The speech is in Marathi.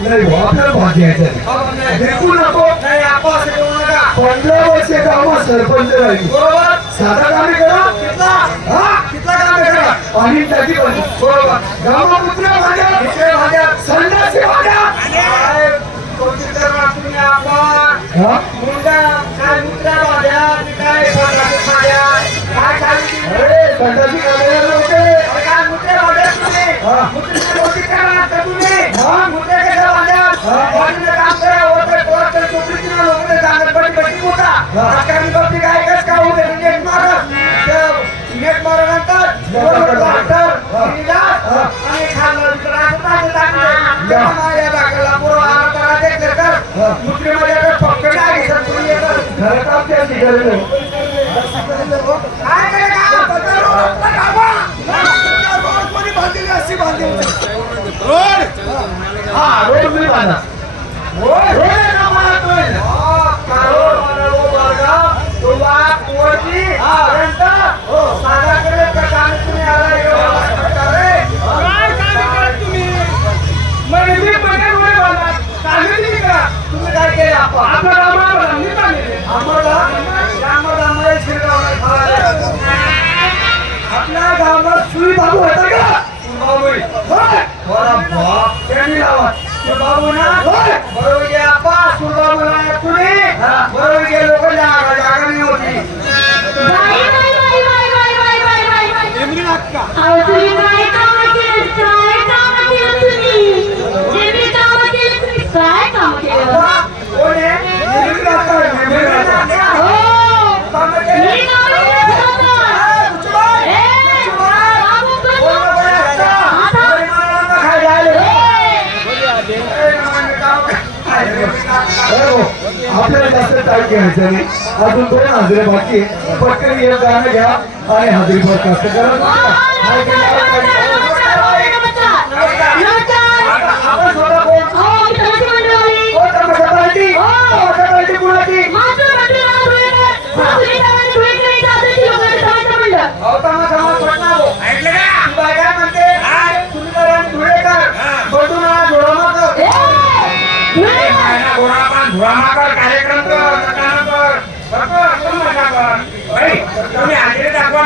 नाही वापर भाग्याचं देखू नको नाही आपण 15 वर्षे गावात सरपंच राहिली बरोबर साधा काम करा कितला काम करा पाणी टाकी बंद बरोबर गावात कुत्र्या भाज्या संडासी भाज्या कोणती तर तुम्ही आपण मुंडा काय कुत्र्या भाज्या काय संडासी भाज्या काय खाली अरे संडासी भाज्या लोक काय कुत्र्या भाज्या तुम्ही कुत्र्याची रोटी करा तुम्ही मुद्दे कशा भाज्या भाजीचं काम करा होते कोणतं टोपलीची लोक सांगत बटी मोठा राजकारणी बाबती काय कस का होते नेट मारल्यानंतर आणि खाल्लं माझ्या बागाला पूर्व मुस्लिम फक्त काय घेतात तुम्ही घर काम त्याची गरज काय अशी बांधली रोड रोड मी बांधा रोड ना मारतोय करोड मारो वर्गा तुला कोची रंटा साधाकडे काम तुम्ही आला रे काय करत तुम्ही मग मी पगार वर बांधा कागदी करा तुम्ही काय केले आपला रामाला मी बांधले आम्हाला शिरगावला आपल्या गावात सुई बाबू होता का बाबू बरोबर त्यांनी लावा बाबू ना बरोबर गे आपा सुबाबू ना तुम्ही बरोबर गे लोक जागा नाही होती एमरी नाटका तुम्ही काय काम केलं तुम्ही काय काम केलं कोण आहे एमरी नाटका आपल्याला जास्त टाईम घ्यायचं नाही अजून 2 हजेरी बाकी पटकन एक गाणं घ्या आणि हजेरी बरखास्त करा कार्यक्रम तुम्ही हाजरी दाखवा